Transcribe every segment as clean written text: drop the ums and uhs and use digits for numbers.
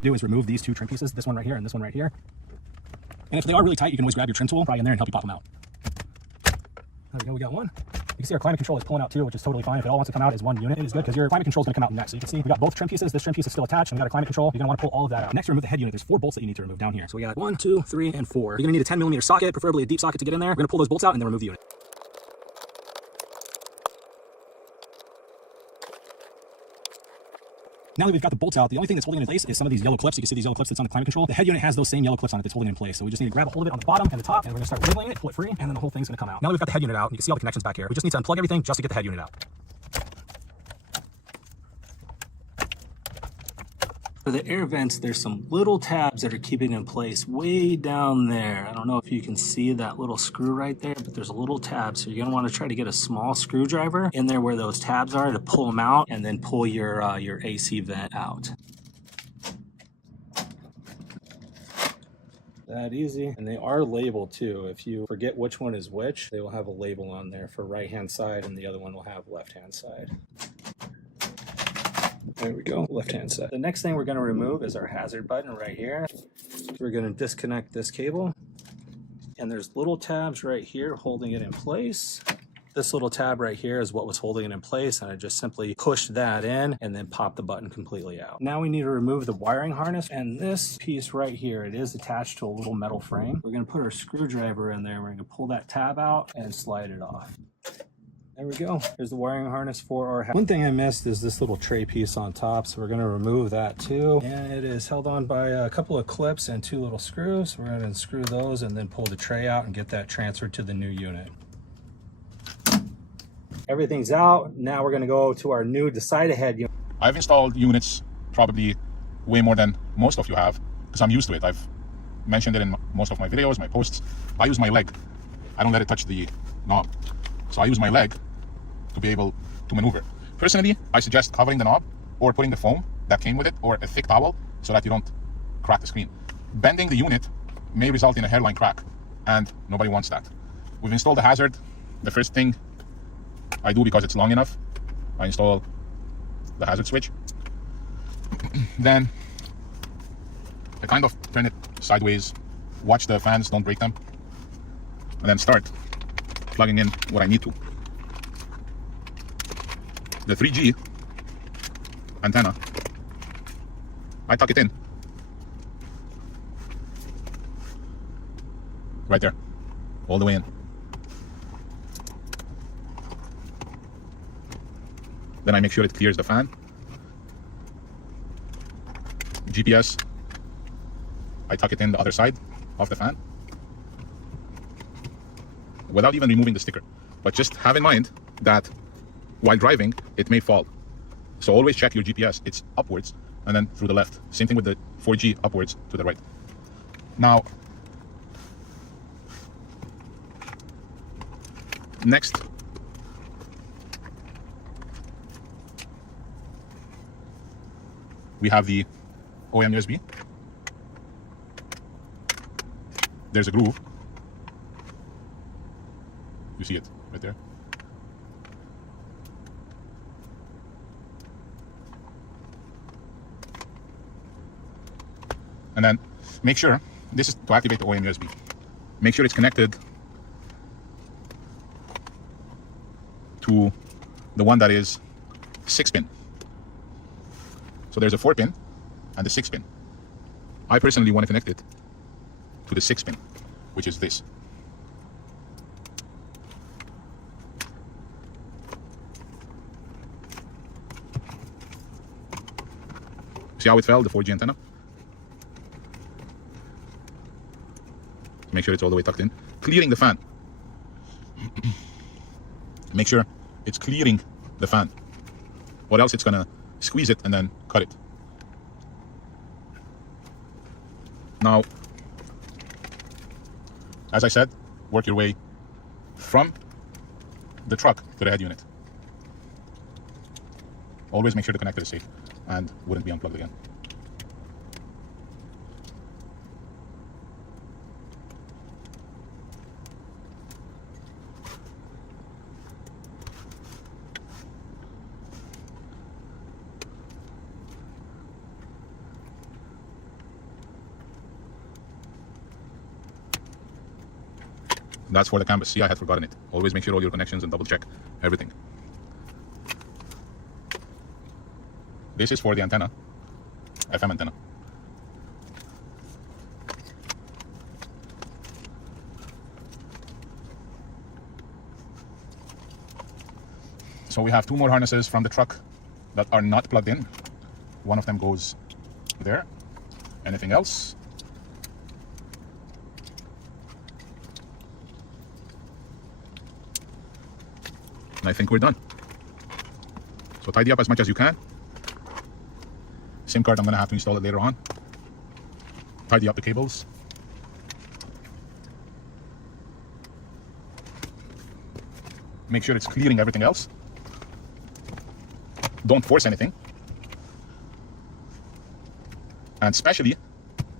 Do is remove these two trim pieces, this one right here and this one right here. And if they are really tight, you can always grab your trim tool probably in there and help you pop them out. There we go, we got one. You can see our climate control is pulling out too, which is totally fine. If it all wants to come out as one unit, it is good because your climate control is going to come out next. So you can see we got both trim pieces. This trim piece is still attached and we got our climate control. You're going to want to pull all of that out. Next, to remove the head unit, there's 4 bolts that you need to remove down here. So we got 1, 2, 3, and 4. You're going to need a 10mm socket, preferably a deep socket to get in there. We're going to pull those bolts out and then remove the unit. Now that we've got the bolts out, the only thing that's holding it in place is some of these yellow clips. You can see these yellow clips that's on the climate control. The head unit has those same yellow clips on it that's holding it in place. So we just need to grab a hold of it on the bottom and the top, and we're gonna start wiggling it, pull it free, and then the whole thing's gonna come out. Now that we've got the head unit out, you can see all the connections back here. We just need to unplug everything just to get the head unit out. For the air vents, there's some little tabs that are keeping it in place way down there. I don't know if you can see that little screw right there, but there's a little tab. So you're gonna wanna try to get a small screwdriver in there where those tabs are to pull them out and then pull your AC vent out. That easy. And they are labeled too. If you forget which one is which, they will have a label on there for right-hand side and the other one will have left-hand side. There we go, left-hand side. The next thing we're going to remove is our hazard button right here. We're going to disconnect this cable. And there's little tabs right here holding it in place. This little tab right here is what was holding it in place, and I just simply pushed that in and then popped the button completely out. Now we need to remove the wiring harness, and this piece right here, it is attached to a little metal frame. We're going to put our screwdriver in there. We're going to pull that tab out and slide it off. There we go. There's the wiring harness for our house. One thing I missed is this little tray piece on top, so we're going to remove that too. And it is held on by a couple of clips and 2 little screws. We're going to unscrew those and then pull the tray out and get that transferred to the new unit. Everything's out. Now we're going to go to our new decide-ahead unit. I've installed units probably way more than most of you have because I'm used to it. I've mentioned it in most of my videos, my posts. I use my leg. I don't let it touch the knob. So I use my leg to be able to maneuver. Personally, I suggest covering the knob or putting the foam that came with it or a thick towel so that you don't crack the screen. Bending the unit may result in a hairline crack, and nobody wants that. We've installed the hazard. The first thing I do, because it's long enough, I install the hazard switch. Then I kind of turn it sideways, watch the fans, don't break them, and then start plugging in what I need to. The 3G antenna, I tuck it in right there, all the way in. Then I make sure it clears the fan. GPS, I tuck it in the other side of the fan without even removing the sticker. But just have in mind that while driving, it may fall. So always check your GPS. It's upwards and then through the left. Same thing with the 4G, upwards to the right. Now, next, we have the OEM USB. There's a groove. You see it right there. And then make sure, this is to activate the OEM USB. Make sure it's connected to the one that is 6-pin. So there's a 4-pin and a 6-pin. I personally want to connect it to the 6-pin, which is this. See how it fell, the 4G antenna? Make sure it's all the way tucked in. Clearing the fan. Make sure it's clearing the fan, or else it's gonna squeeze it and then cut it. Now, as I said, work your way from the truck to the head unit. Always make sure the connector is safe and wouldn't be unplugged again. That's for the canvas. See, I had forgotten it. Always make sure all your connections and double check everything. This is for the antenna, FM antenna. So we have two more harnesses from the truck that are not plugged in. One of them goes there. Anything else? And I think we're done. So tidy up as much as you can. SIM card, I'm gonna have to install it later on. Tidy up the cables. Make sure it's clearing everything else. Don't force anything. And especially,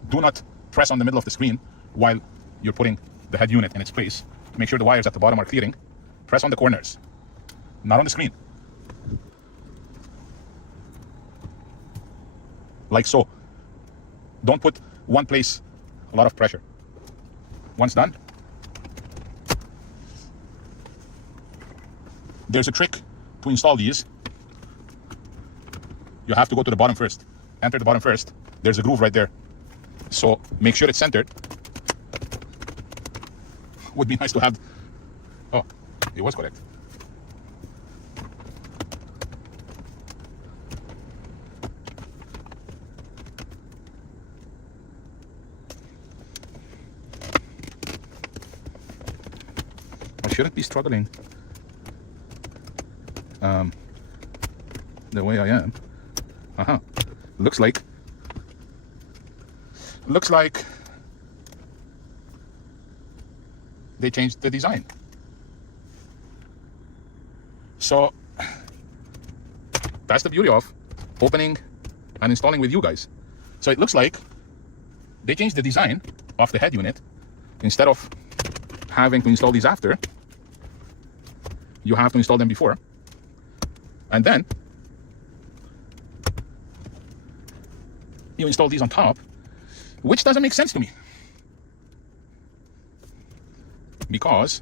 do not press on the middle of the screen while you're putting the head unit in its place. Make sure the wires at the bottom are clearing. Press on the corners, not on the screen. Like so. Don't put one place a lot of pressure. Once done, there's a trick to install these. You have to go to the bottom first. Enter the bottom first. There's a groove right there. So make sure it's centered. Would be nice to have. Oh, it was correct. I shouldn't be struggling the way I am. Looks like they changed the design. So that's the beauty of opening and installing with you guys. So it looks like they changed the design of the head unit. Instead of having to install these after, you have to install them before, and then you install these on top, which doesn't make sense to me, because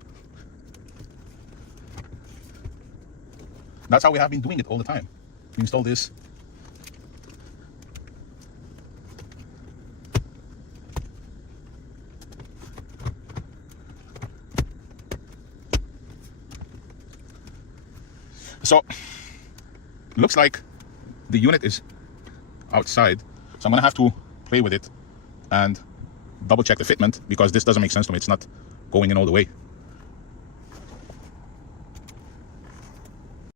that's how we have been doing it all the time. You install this, so looks like the unit is outside. So I'm gonna have to play with it and double check the fitment, because this doesn't make sense to me. It's not going in all the way.